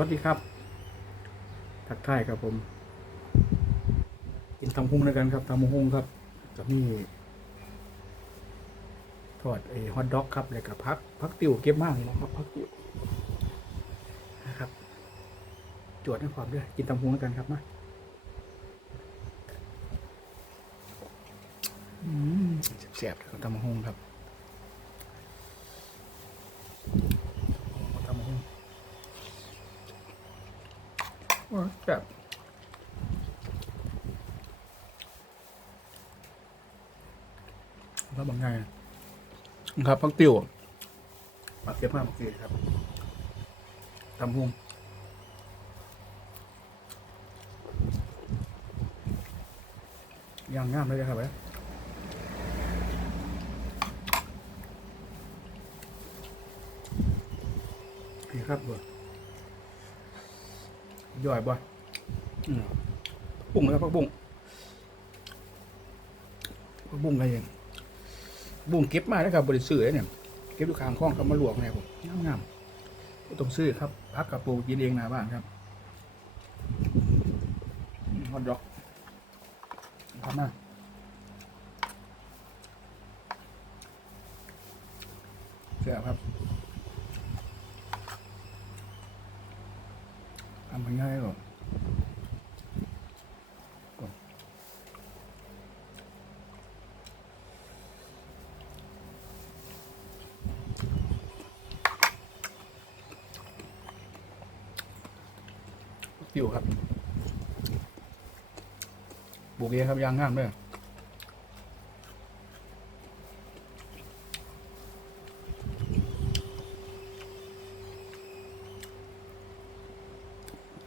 วัสดีครับ ทักทายครับผม กินตำหุ้งด้วยกันครับตำหุ้งครับจะมีทอดไอ้ฮอทดอกครับแล้วก็พักพักติวเก็บมากเลยนะครับพักติวนะครับ จวดให้ความด้วย กินตำหุ้งด้วยกันครับมาอืมแซ่บๆเลยครับตำหุ้งครับตำหุ้ง ว่าแบบแล้วบางไงครับพักติวปักเก็บผ้าปักเก็บครับตำหุงย่างงามเลยนะครับเว้ยนี่ครับเบอร์ ย่อยบ่อืมปุ้งแล้วพักบุ้งพักบุ้งอะไรอย่างบุ้งเก็บมาแล้วครับบริสุทธิ์เนี่ยเก็บดูคางคล้องเขามาลวกเนี่ยผมงามงามๆต้องซื้อครับพักกับปูกินเองหนาบ้านครับฮอตดอกทำมาเสียครับ ไม่ง่ายหรอกอยู่ครับ บุกเองครับยางงามด้วย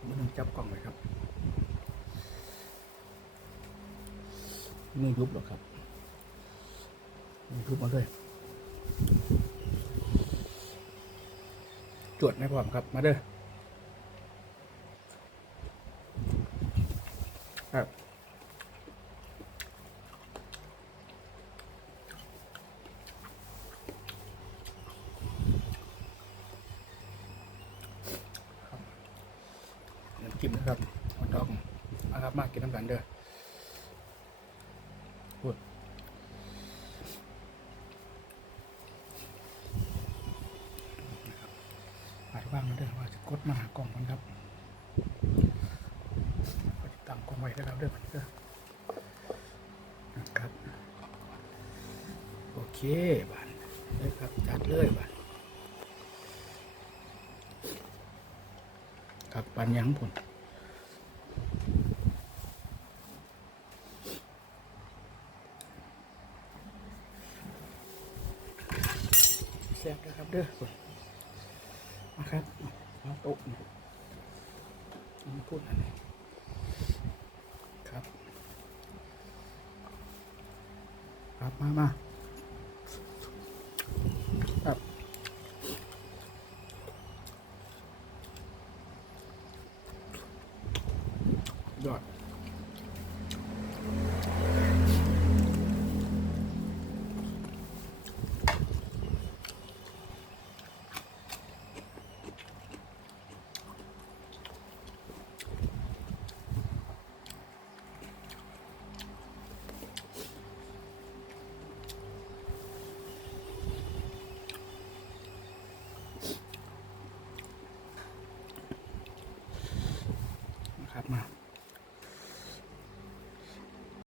ไม่ต้องจับ กล้องเลยครับ ไม่ยุบหรอกครับไม่ยุบมาเลยจวดไม่พร้อมครับ มาเด้อครับ น้ำจิ้มนะครับฮอทดอกนะครับมากกินน้ำกันเด้อพูดอาจว่างมาเด้อว่าจะกดมาหากล่องมันครับก็จะตั้งกล้องไว้นะครับเด้อเด้อนะครับ โอเคบานเลยครับจัดเลยบานครับปันยังผล แซ่บนะครับเด้อผลมาครับมาโต๊ะนี่พูดอะไรครับ ครับมามา